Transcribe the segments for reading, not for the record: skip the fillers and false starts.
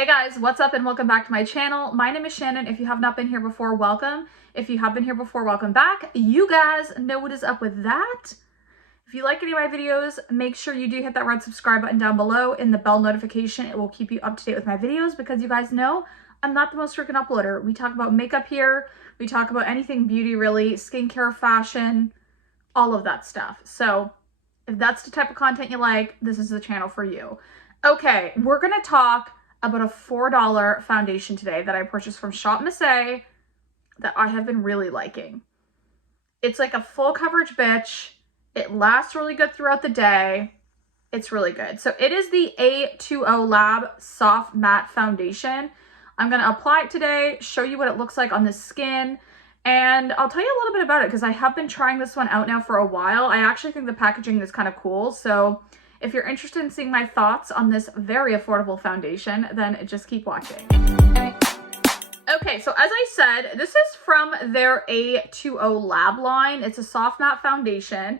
Hey guys, what's up and welcome back to my channel. My name is Shannon. If you have not been here before, welcome. If you have been here before, welcome back. You guys know what is up with that. If you like any of my videos, make sure you do hit that red subscribe button down below and the bell notification. It will keep you up to date with my videos because you guys know I'm not the most freaking uploader. We talk about makeup here. We talk about anything beauty really, skincare, fashion, all of that stuff. So if that's the type of content you like, this is the channel for you. Okay, we're going to talk about a $4 foundation today that I purchased from ShopMissa WOW that I have been really liking. It's like a full coverage bitch. It lasts really good throughout the day. It's really good. So it is the A20 Lab Soft Matte Foundation. I'm going to apply it today, show you what it looks like on the skin, and I'll tell you a little bit about it because I have been trying this one out now for a while. I actually think the packaging is kind of cool. So if you're interested in seeing my thoughts on this very affordable foundation, then just keep watching. Okay, so as I said, this is from their A20 Lab line. It's a soft matte foundation.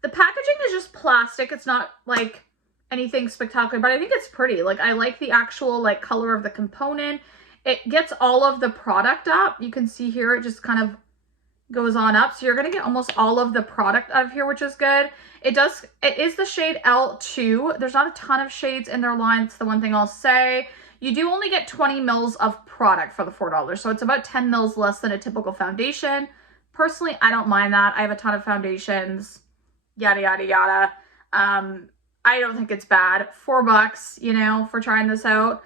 The packaging is just plastic. It's not like anything spectacular, but I think it's pretty. Like, I like the actual like color of the component. It gets all of the product up. You can see here, it just kind of goes on up. So you're going to get almost all of the product out of here, which is good. It is the shade L2. There's not a ton of shades in their line. It's the one thing I'll say. You do only get 20 mils of product for the $4. So it's about 10 mils less than a typical foundation. Personally, I don't mind that. I have a ton of foundations, yada, yada, yada. I don't think it's bad. $4, you know, for trying this out.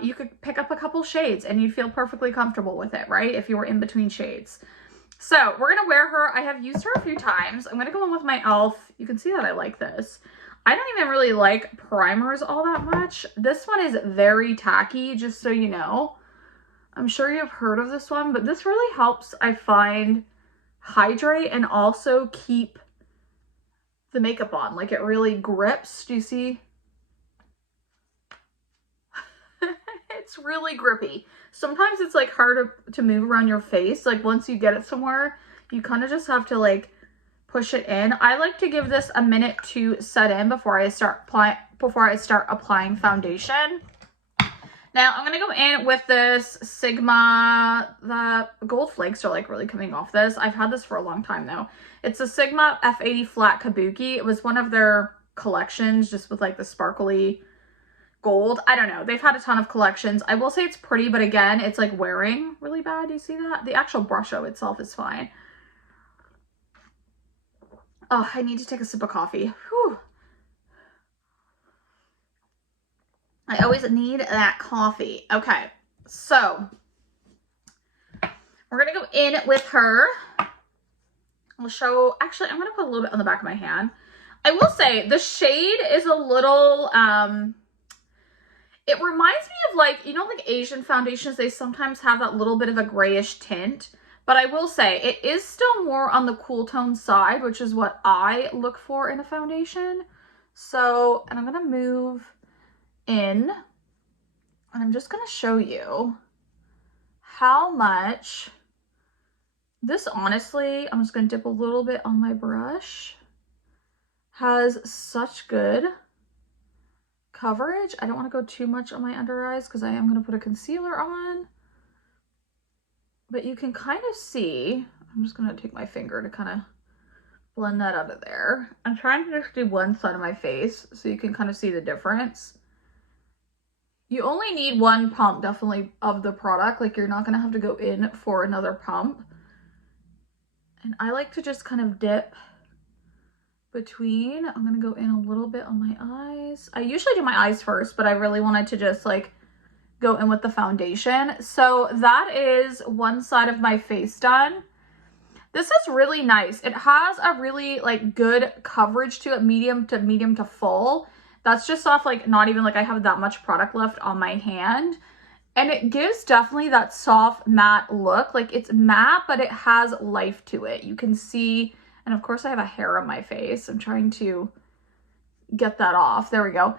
You could pick up a couple shades and you'd feel perfectly comfortable with it, right? If you were in between shades. So we're going to wear her. I have used her a few times. I'm going to go in with my e.l.f. You can see that I like this. I don't even really like primers all that much. This one is very tacky, just so you know. I'm sure you've heard of this one, but this really helps, I find, hydrate and also keep the makeup on. Like, it really grips. Do you see? It's really grippy. Sometimes it's like hard to move around your face. Like, once you get it somewhere, you kind of just have to like push it in. I like to give this a minute to set in before I start applying foundation. Now I'm gonna go in with this Sigma. The gold flakes are like really coming off this. I've had this for a long time though. It's a Sigma F80 Flat Kabuki. It was one of their collections, just with like the sparkly gold. I don't know. They've had a ton of collections. I will say it's pretty, but again, it's like wearing really bad. Do you see that? The actual brush itself is fine. Oh, I need to take a sip of coffee. Whew. I always need that coffee. Okay, so we're gonna go in with her. I'll show, actually, I'm gonna put a little bit on the back of my hand. I will say the shade is a little, it reminds me of like, you know, like Asian foundations, they sometimes have that little bit of a grayish tint. But I will say it is still more on the cool tone side, which is what I look for in a foundation. So, and I'm going to move in and I'm just going to show you how much this, honestly, I'm just going to dip a little bit on my brush, has such good coverage. I don't want to go too much on my under eyes because I am going to put a concealer on. But you can kind of see, I'm just going to take my finger to kind of blend that out of there. I'm trying to just do one side of my face so you can kind of see the difference. You only need one pump, definitely, of the product. Like, you're not going to have to go in for another pump. And I like to just kind of dip between. I'm going to go in a little bit on my eyes. I usually do my eyes first, but I really wanted to just like go in with the foundation. So that is one side of my face done. This is really nice. It has a really like good coverage to it, medium to full. That's just off like not even like I have that much product left on my hand. And it gives definitely that soft matte look. Like, it's matte, but it has life to it. You can see, and of course I have a hair on my face. I'm trying to get that off. There we go.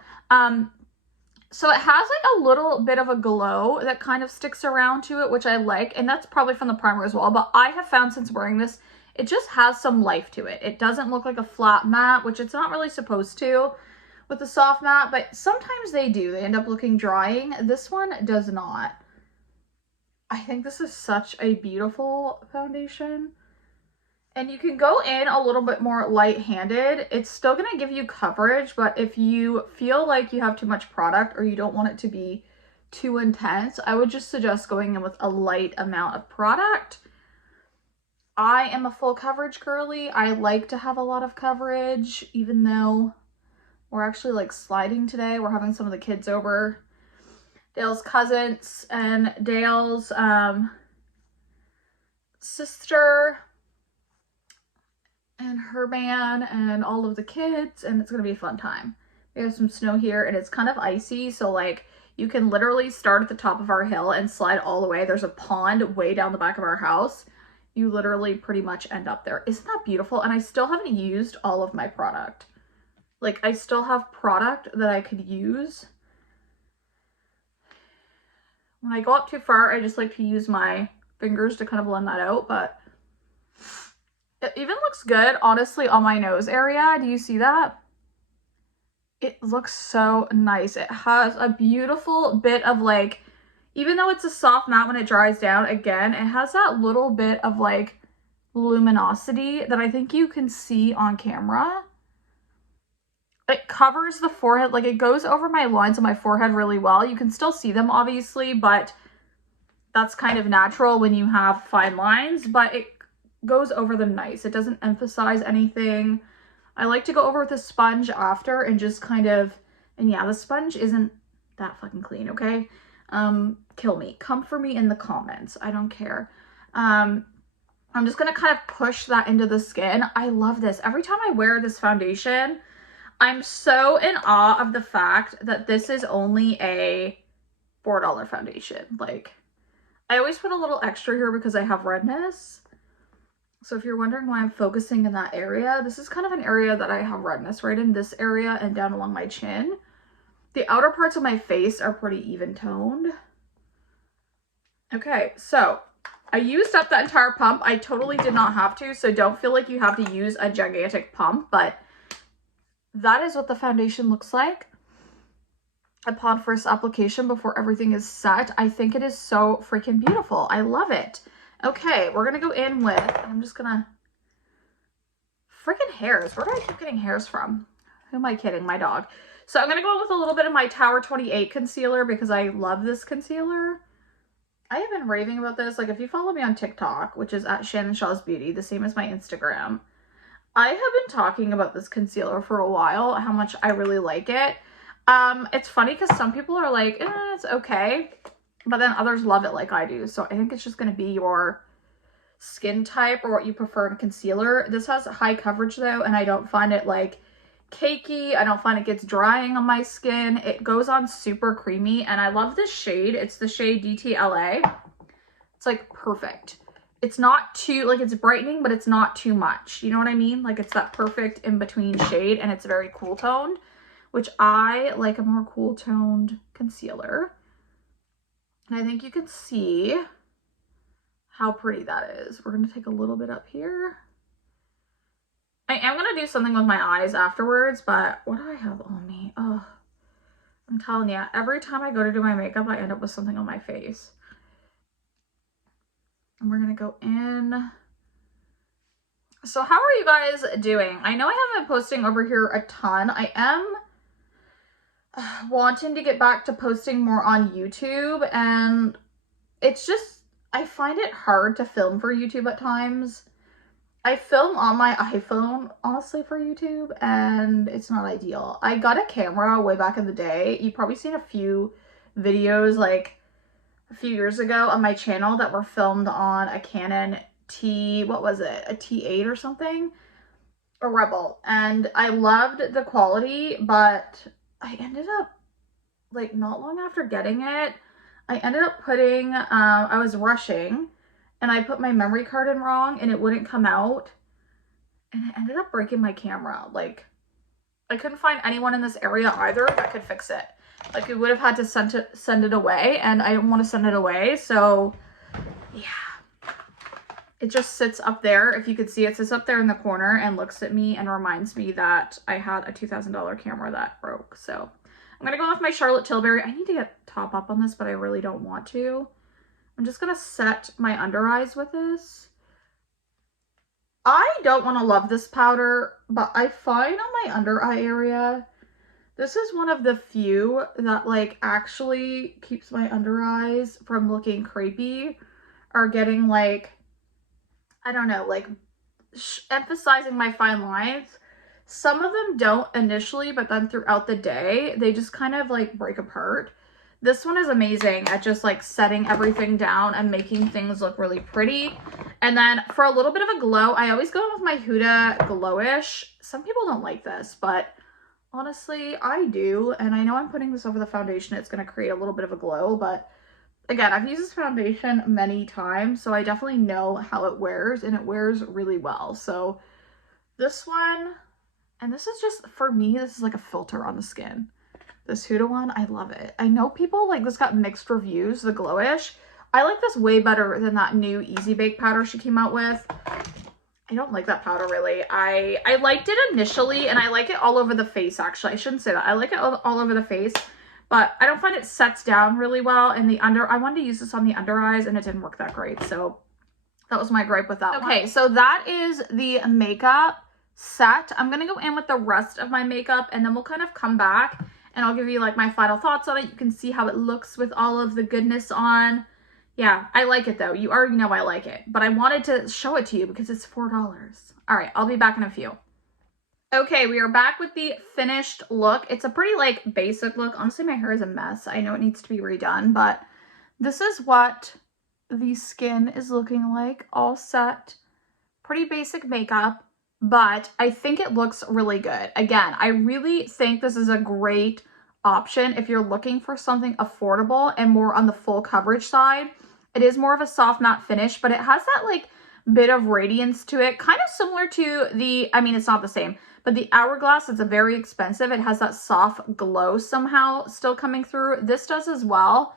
So it has like a little bit of a glow that kind of sticks around to it, which I like. And that's probably from the primer as well. But I have found since wearing this, it just has some life to it. It doesn't look like a flat matte, which it's not really supposed to. with the soft matte, but sometimes they do. They end up looking drying. This one does not. I think this is such a beautiful foundation. And you can go in a little bit more light-handed. It's still going to give you coverage, but if you feel like you have too much product or you don't want it to be too intense, I would just suggest going in with a light amount of product. I am a full coverage girly. I like to have a lot of coverage, even though we're actually like sliding today. We're having some of the kids over. Dale's cousins and Dale's sister and her man and all of the kids, and it's gonna be a fun time. We have some snow here and it's kind of icy, so like you can literally start at the top of our hill and slide all the way. There's a pond way down the back of our house. You literally pretty much end up there. Isn't that beautiful? And I still haven't used all of my product. Like, I still have product that I could use. When I go up too far, I just like to use my fingers to kind of blend that out, but it even looks good, honestly, on my nose area. Do you see that? It looks so nice. It has a beautiful bit of like, even though it's a soft matte when it dries down, again, it has that little bit of like luminosity that I think you can see on camera. It covers the forehead, like it goes over my lines on my forehead really well. You can still see them obviously, but that's kind of natural when you have fine lines, but it goes over them nice. It doesn't emphasize anything. I like to go over with a sponge after and just kind of, and yeah, the sponge isn't that fucking clean, okay? Kill me. Come for me in the comments. I don't care. I'm just gonna kind of push that into the skin. I love this. Every time I wear this foundation, I'm so in awe of the fact that this is only a $4 foundation. Like, I always put a little extra here because I have redness. So if you're wondering why I'm focusing in that area, this is kind of an area that I have redness, right in this area and down along my chin. The outer parts of my face are pretty even toned. Okay, so I used up the entire pump. I totally did not have to, so don't feel like you have to use a gigantic pump, but that is what the foundation looks like upon first application before everything is set. I think it is so freaking beautiful. I love it. Okay, we're gonna go in with, I'm just gonna, freaking hairs. Where do I keep getting hairs from? Who am I kidding? My dog. So I'm gonna go in with a little bit of my Tower 28 concealer because I love this concealer. I have been raving about this. Like, if you follow me on TikTok, which is at Shannon Shaw's Beauty, the same as my Instagram, I have been talking about this concealer for a while, how much I really like it. It's funny because some people are like, it's okay, but then others love it like I do. So I think it's just going to be your skin type or what you prefer in concealer. This has high coverage though, and I don't find it like cakey. I don't find it gets drying on my skin. It goes on super creamy, and I love this shade. It's the shade DTLA. It's like perfect. It's not too, like, it's brightening, but it's not too much. You know what I mean? Like, it's that perfect in-between shade, and it's very cool toned, which I like a more cool toned concealer. And I think you can see how pretty that is. We're going to take a little bit up here. I am going to do something with my eyes afterwards, but what do I have on me? Oh, I'm telling you, every time I go to do my makeup, I end up with something on my face. And we're going to go in. So how are you guys doing? I know I haven't been posting over here a ton. I am wanting to get back to posting more on YouTube, and it's just, I find it hard to film for YouTube at times. I film on my iPhone, honestly, for YouTube, and it's not ideal. I got a camera way back in the day. You've probably seen a few videos like a few years ago on my channel that were filmed on a Canon what was it? A T8 or something? A Rebel. And I loved the quality, but I ended up, like, not long after getting it, I ended up putting, I was rushing, and I put my memory card in wrong, and it wouldn't come out, and it ended up breaking my camera. Like, I couldn't find anyone in this area either that could fix it. Like, we would have had to send it away, and I didn't want to send it away, so, yeah. it just sits up there. If you could see, it sits up there in the corner and looks at me and reminds me that I had a $2,000 camera that broke. So I'm gonna go with my Charlotte Tilbury. I need to get top up on this, but I really don't want to. I'm just gonna set my under eyes with this. I don't want to love this powder, but I find on my under eye area, this is one of the few that like actually keeps my under eyes from looking crepey or getting like, I don't know, like emphasizing my fine lines. Some of them don't initially, but then throughout the day, they just kind of like break apart. This one is amazing at just like setting everything down and making things look really pretty. And then for a little bit of a glow, I always go in with my Huda Glowish. Some people don't like this, but honestly, I do. And I know I'm putting this over the foundation. It's going to create a little bit of a glow, but again, I've used this foundation many times, so I definitely know how it wears, and it wears really well. So this one, and this is just, for me, this is like a filter on the skin. This Huda one, I love it. I know people like this got mixed reviews, the Glowish. I like this way better than that new Easy Bake powder she came out with. I don't like that powder really. I liked it initially, and I like it all over the face actually. I shouldn't say that. I like it all over the face, but I don't find it sets down really well in the under. I wanted to use this on the under eyes and it didn't work that great. So that was my gripe with that one. Okay, so that is the makeup set. I'm going to go in with the rest of my makeup and then we'll kind of come back and I'll give you like my final thoughts on it. You can see how it looks with all of the goodness on. Yeah, I like it though. You already know I like it, but I wanted to show it to you because it's $4. All right, I'll be back in a few. Okay, we are back with the finished look. It's a pretty like basic look. Honestly, my hair is a mess. I know it needs to be redone, but this is what the skin is looking like, all set. Pretty basic makeup, but I think it looks really good. Again, I really think this is a great option if you're looking for something affordable and more on the full coverage side. It is more of a soft matte finish, but it has that like bit of radiance to it, kind of similar to the, I mean, it's not the same, but the Hourglass, it's a very expensive. It has that soft glow somehow still coming through. This does as well.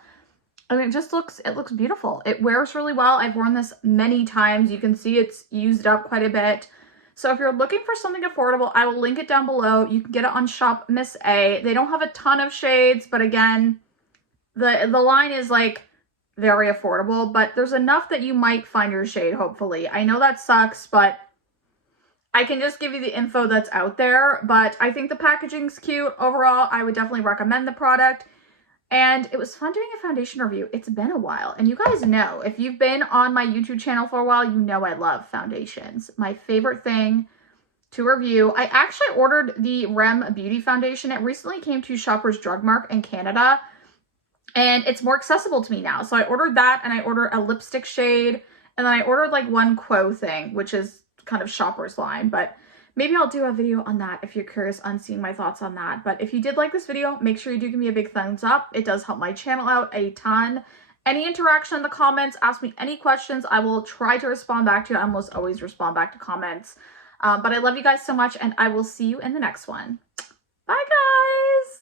I mean, it looks beautiful. It wears really well. I've worn this many times. You can see it's used up quite a bit. So if you're looking for something affordable, I will link it down below. You can get it on ShopMissa. They don't have a ton of shades, but again, the line is like very affordable, but there's enough that you might find your shade, hopefully. I know that sucks, but I can just give you the info that's out there. But I think the packaging's cute. Overall, I would definitely recommend the product. And it was fun doing a foundation review. It's been a while. And you guys know, if you've been on my YouTube channel for a while, you know I love foundations. My favorite thing to review. I actually ordered the Rem Beauty Foundation. It recently came to Shoppers Drug Mart in Canada. And it's more accessible to me now. So I ordered that, and I ordered a lipstick shade. And then I ordered like one Quo thing, which is kind of Shoppers line. But maybe I'll do a video on that if you're curious on seeing my thoughts on that. But if you did like this video, make sure you do give me a big thumbs up. It does help my channel out a ton. Any interaction in the comments, ask me any questions. I will try to respond back to you. I almost always respond back to comments. But I love you guys so much, and I will see you in the next one.